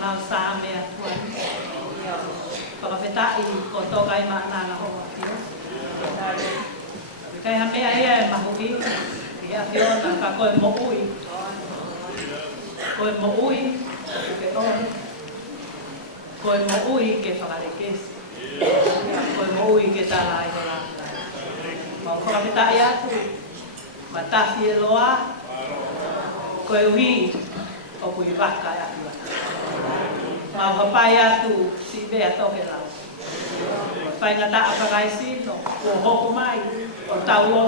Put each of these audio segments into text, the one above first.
mau sa me atuan. Whakawhetai ko tōkai maanana hoa pio. Kai hame aia e mahuhi, i a whiona ka koe mo ui. Koe mo ui, ke on. Koe mo ui ke whakarekesi. Koe mo ui ke tala i hora. Mau whakawhetai atu, ma tahi e loa, koe uhi, o kui waka e atu. Mau hapai atu, si bea toke lau. Whai ngata apakaisi sino, o hoko mai, o tau o.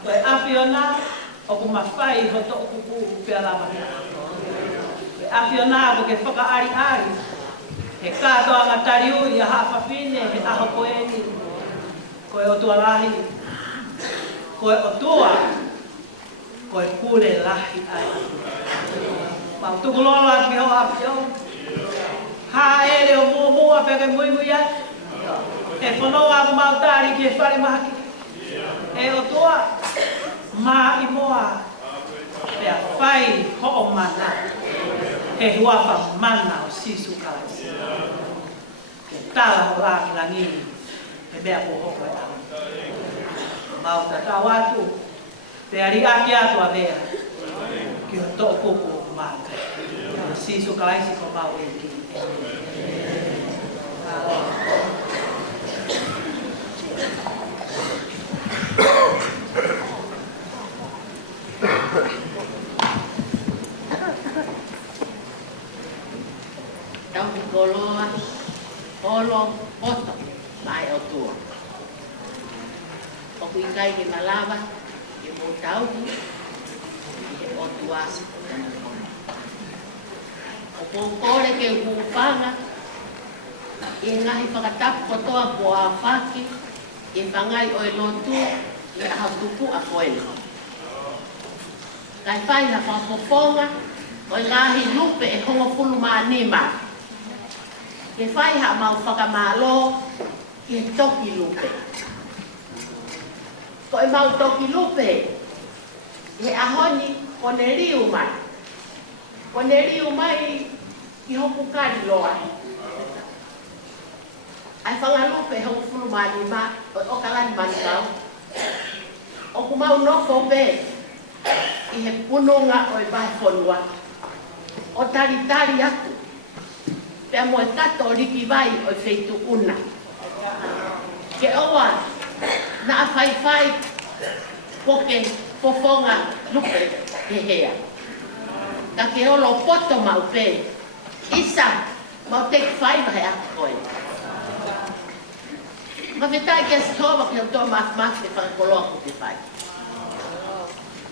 Koe awhiona, o ku mawhai ho to kuku pia lama. Koe awhiona, o ke whakaari ari. He kātoa ngatari ui, a hawhawhine, he aho koeni. Koe o tua lahi. Koe o tua, koe kule lahi ai. Mau tukulolo atu ki ho awhiona. Ha ele o mua peke mui ai. E whanoa aku mautari ki e whare mahaki. E o toa, maa i moa. Pea whai ho o mana. He huafa mana o sisu kaisi. Ke tala ho langi langini. He mea po hoko e au. Mauta tau atu. Pea ri aki atu a mea. Ki o to kuku mana. Sisu kaisi ko mau e ki. Tau ki koloa, kolo, poto, mai o tua. O kui kai ki malawa, ki mo tau ki, ki o tua si kutana kona. O pōkore ke upanga, i ngahi whakatapu kotoa po a whaki, i whangai o e lotu, i aha tupu a koele. Kai whai na whapoponga, o i ngahi lupe e hongo fulu maa nima. Ke whai ha mau whakamalo, ke toki lupe. Ko e mau toki lupe, he ahoni o ne riu mai. O ne riu mai i hoku kari loa. Ai whangalupe hongo fulu maa nima, o kalani manikau. O ku mau nofo pe, i he pununga o i bahe whonua. O tari atu. Pea mo e kato riki vai o i wheitu una. Ke oa, na a whai poke fofonga lupe he hea. Ka ke olo poto mau pe. Isa, mau teki whai mahe a koe. Ma whetai ke sitova ki o tō maf ke whakakoloa ko te whai.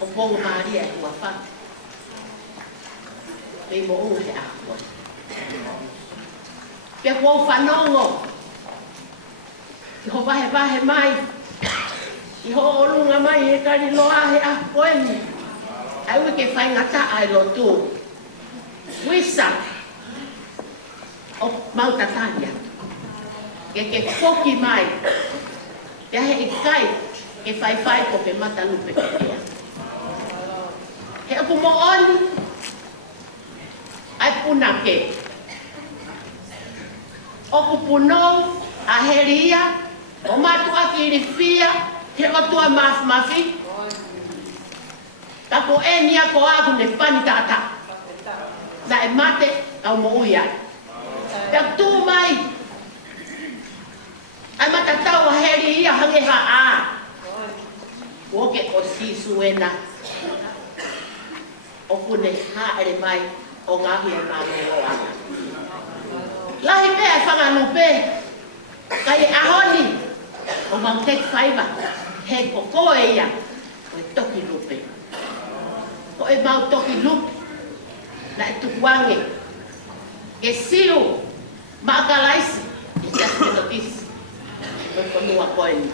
O bongo Maria e kua wha. Pei mo ungu he a koe. Pea kua whanongo. I ho vahe mai. I ho olunga mai e kari loa he a koe ni. Ai ui ke whai ngata ai lo tū. Wisa. O mautatania. Ke foki mai. Pea he i kai. Ke whai ko pe mata lupe ke ea. He aku mo oni. Ai puna ke. Oku punou, a heria, o matua ki rifia, he otua mafi. Kako e nia ko aku ne pani tata. Na e mate, au mo uia. Pea tu mai. Ai matatau a heria hange ha a. Oke o sisu ena. O kune ha ere mai o ngahi e mamo o anga. Lahi pe e whanganupe, kai e ahoni, o mau tek whaiva, he koko e ia, o e toki lupe. O e mau toki lupe, na e tukuange, ke siu, maakalaisi, e just me notisi, o e konua koeni.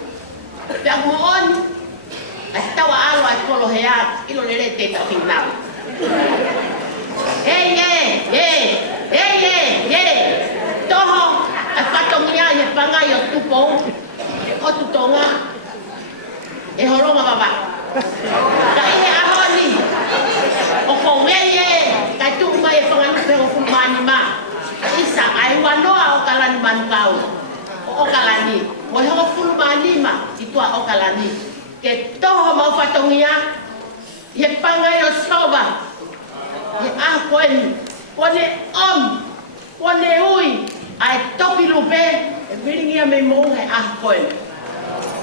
Pea mo oni, a tawa alo ai kolo hea, ilo lere te ta finau. Toho, a whatongia e whangai o tupou, o tutonga, e horonga baba. Ka ihe ahoni, o kongeye, kai tuku mai e whanganupe o mani ma. Isa ai wanoa o kalani mankau. O kalani. Mo ho fulu mani ma itua o kalani. Ke toho mau fatongia. He pangai o soba. He koen. Pone pone ui. Ai topi lupe. E miringia me mo he koen.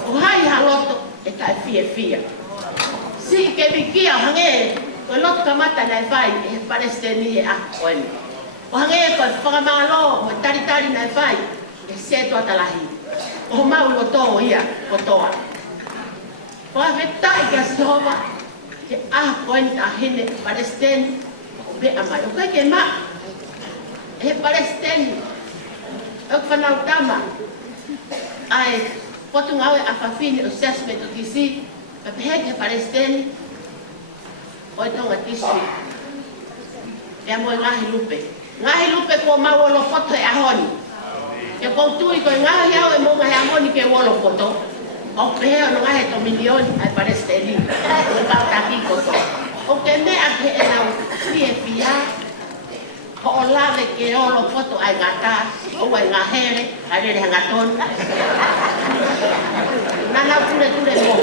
O hai haloto e tai fia. Si ke bikia hange. Ko lot kamata na vai e Palestini e koen. O hange ko whakamalo mo tari na vai. E seto atalahi. O mau o tō ia o toa. O a vetai ka soba. Ke koen a hine Palestini. O be amai. O kai ke ma. E Palestini. O whanau tama. Ai potu ngau e awhawhini o assessment o kisi. Ka peheke Palestini. O e tonga tisi. E amo e ngahi lupe. Ngahi lupe ko mau o lo poto e ahoni. E koutui ko e ngahi au e monga he ahoni ke wolo poto. O peheo no ngahi to milioni ai Palestini. O pautaki koto. O ke mea ke e nau fia. Ko o lave ke o lo poto ai ngata. O ai ngahere. Ai rere hangaton. Nana ture mo.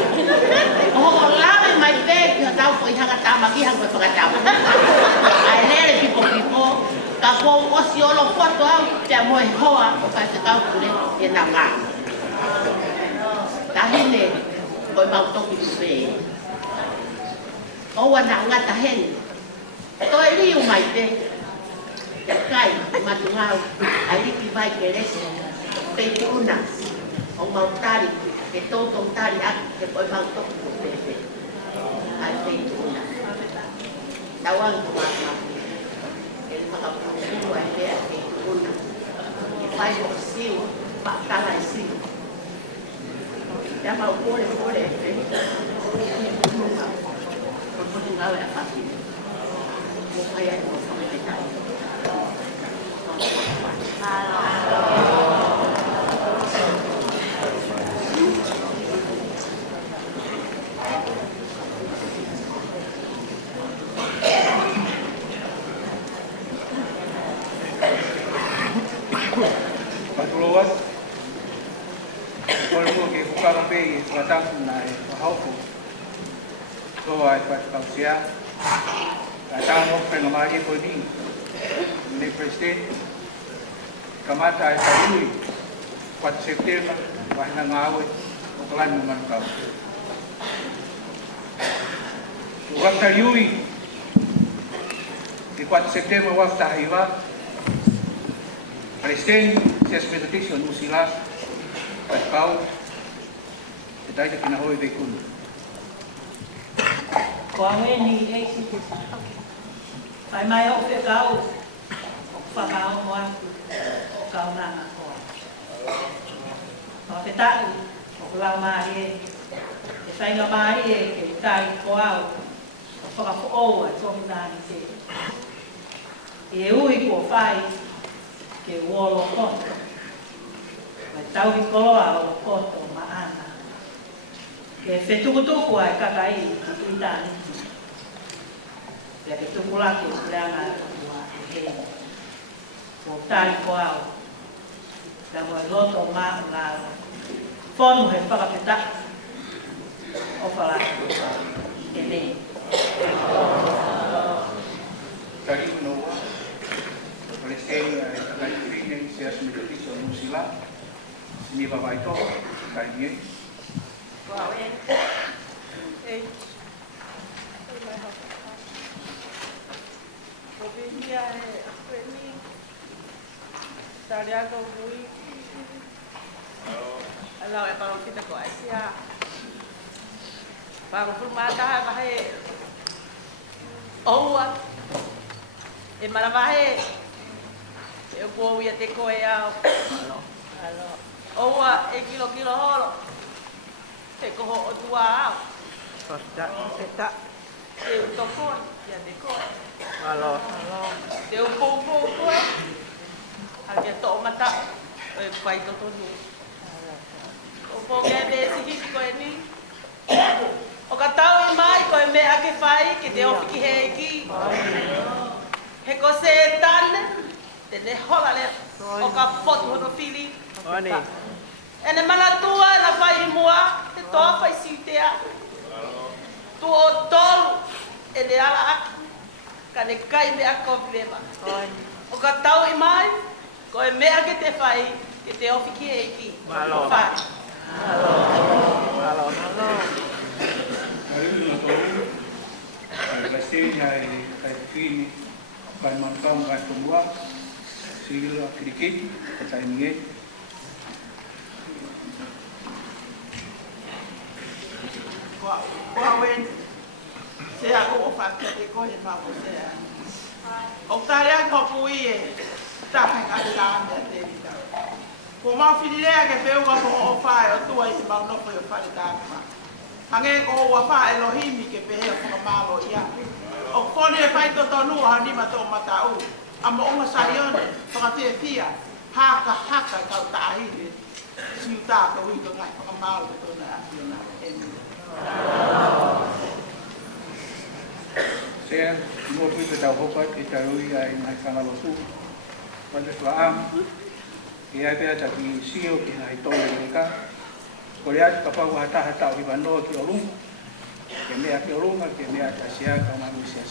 O lave mai pe ki tau ko ihanga tama ki hanga ko tama. Ai lere pipo ka ko o si o lo foto au te mo e hoa o ka te tau kule e na nga. Tahine ko mau toki pe. O wana nga tahene. To e riu mai pe. Kai matungau ai ki vai ke resi. Pe una. O mau tari ke toto tari ak ke ko mau toki pe. Ai pe una. Tawang ko ma. Makapuno ay kaya kay una. Ipay ko siyo, pakalay siyo. Kaya maupore. Pagpunin nga ay apakin. Kaya mo pangkita. Patulowas, kalau mo ke bukan pe batang na hau ko, so ay patausia, datang mo pengamari ko ni president, kamata ay paguli, 4 September, wahna ngawit, ukalan naman ka. Huwag tayuwi, di 4 September huwag tahiwa, Palestine, sias meditation usila at kau tayo sa kinahoy kay kun. Kuange ni esi ai mai o te kau o whakao mo atu o kau nanga koa. O te tai o lau mahi e whainga mahi e ke tai koau o whakafo'ou a tohi nani te. E ui ko whai ke wolo koto. Mai tauhi koloa o koto maana. Ke whetukutuku ai kakai i tani. Ke tukulaki o preanga ua e hei. Ko tari koau. Ka moe loto maa ngā whonu he whakapeta. O whalaki e nei. Tari unoa. Palestine ay kakay training sias meditation usila. Sini babai to kay niya. Wow, eh. Provincia ni tarea ko bui. Ala e para kita ko asia. Para formada vai oua. E maravahe eu vou ia te ko e ao. Alo. Oua e kilo holo. Te ko o tua. Costa, está. Eu tô com ia te ko. Alo. Te o pouco ko. Ake to mata. E pai to no. O pouco é desse risco ko ni. O katau i mai ko me ake fai que te o fiki he ki. He ko se tane. te ne hola le o ka fotu hono fili. Oni. Ene mana tua na whai mua, te toa whai siutea. Tu o tolu e ne ala aku, ka ne kai mea koplema. O ka tau i mai, ko e mea ke te whai, ke te ofiki e ki. Malo. Whai. Malo. Hari ini nonton, pastinya kayak ini, kan nonton kan semua, sila sedikit, kata ini. Kua wen se a ko fa ke te ko he ma ko se a o ta ya ko pui e ta pa ka ta me te ta ko ma fi le ke fe wa ko o fa o tu ai ma no ko fa le ta ma hange ko wa fa Elohim ke pe e ko ma lo ia o ko le fa to to nu ha ni ma to ma ta u a mo nga sa yo fa ka te fia ha ka ka ta hi le si ta ko wi ko ngai fa ma lo to na na Saya mau pergi tahu hokat kita rui ai mai kana losu. Pada suam, ia dia jadi sio kita itu mereka. Korea kapal hata di Bando ki olung. Kami aki olung, kami Asia kama manusia.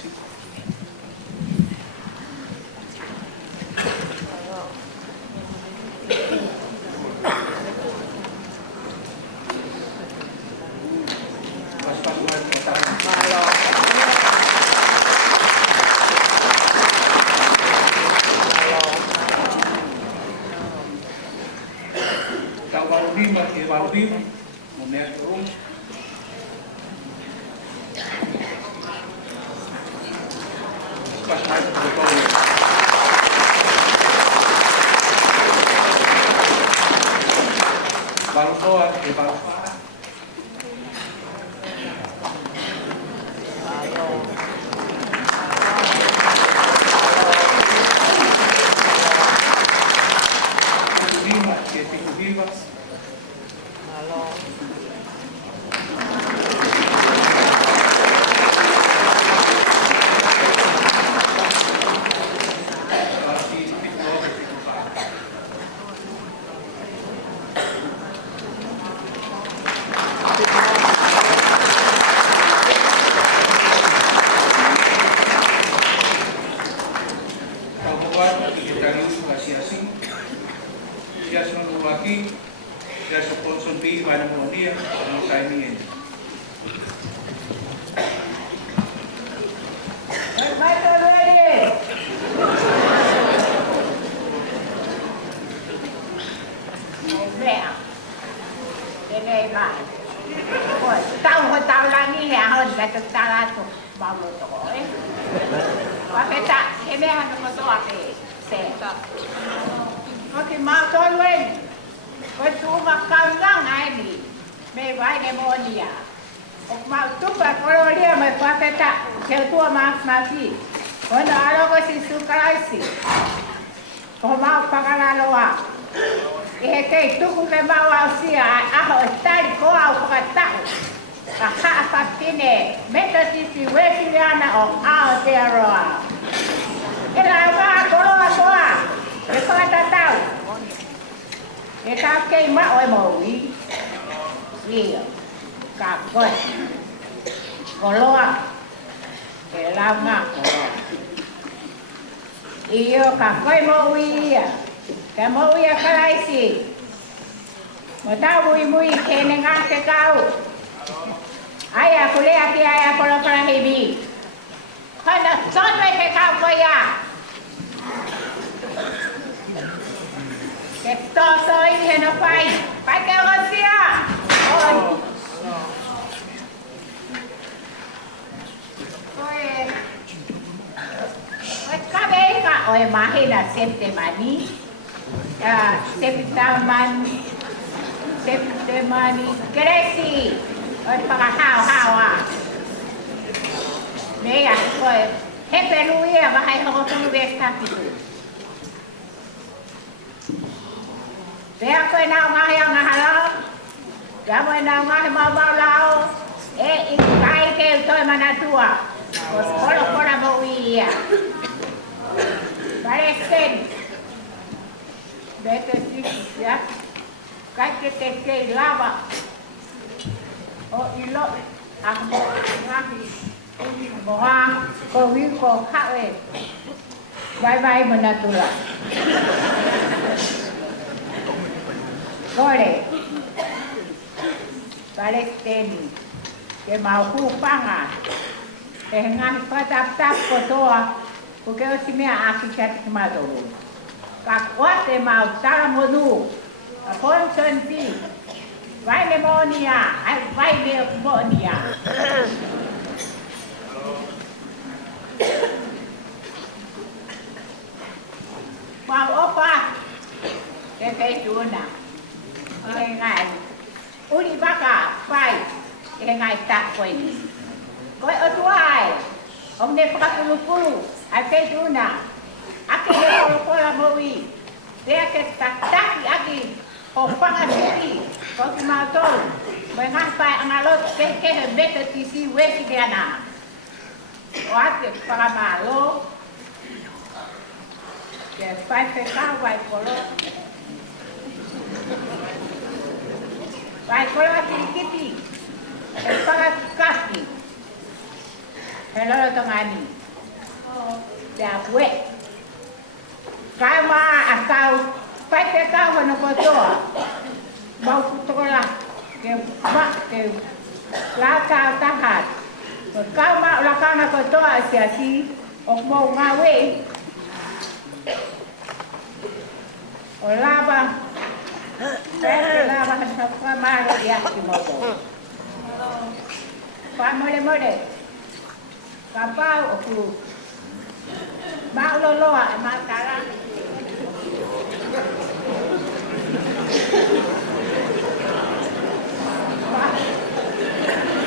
Baldim, monea turun. Pas naik betul. Baru doa, baru parah. Bete sisi kaikki tekee lava. O ilo ako ngahi moa ko wiko kae. Bye menatula. Kore. Balik teni. Ke mau panga. Ngang patap-tap kotoa. Porque eu tinha aqui que é maduro. Kakwate mau tara monu. Apon senti. Vai pneumonia. Vai pneumonia. Mau apa? Cái chuột nè. Cái ngày uli baka phải. Cái ngày tak quay. Coi ở ngoài. Ông này phải pulu-pulu. Cái chuột nè. Aki kola moi. Dia ke tak aki. O panga siri. Ko ki ma to. Mai ngai pai angalot ke bete tisi weki diana. O ate para malo. Ke pai pe ka vai kolo. Vai kolo kiti. E para kaki. Hello tongani. Dia wet. Cái mà sao phải cái cao mà nó có chỗ bao nhiêu là cái mắt cái lá cao ta hạt rồi cao mà lá cao nó có chỗ ở xẻ xí ông bầu ngao ấy rồi la ba cái la ba nó có mà nó đi ăn thì màu bầu phải mới đấy cả bao ở khu bao lo mà cả là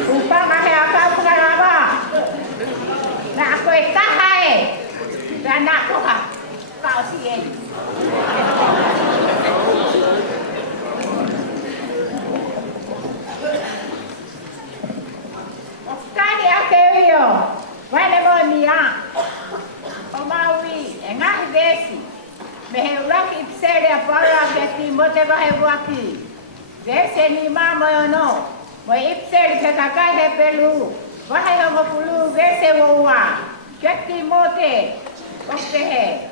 upang apa pengalaman? Nak aku ikahai dan nak aku kau sih. Sekali aku yo, mana monia, omawi, engah desi. Meheurak ipsere para beti moteva hewaki. Dese ni mama yono. Mo ipsere kakakai he pelu. Wahai homo pulu dese wowa. Keti mote. Okte he.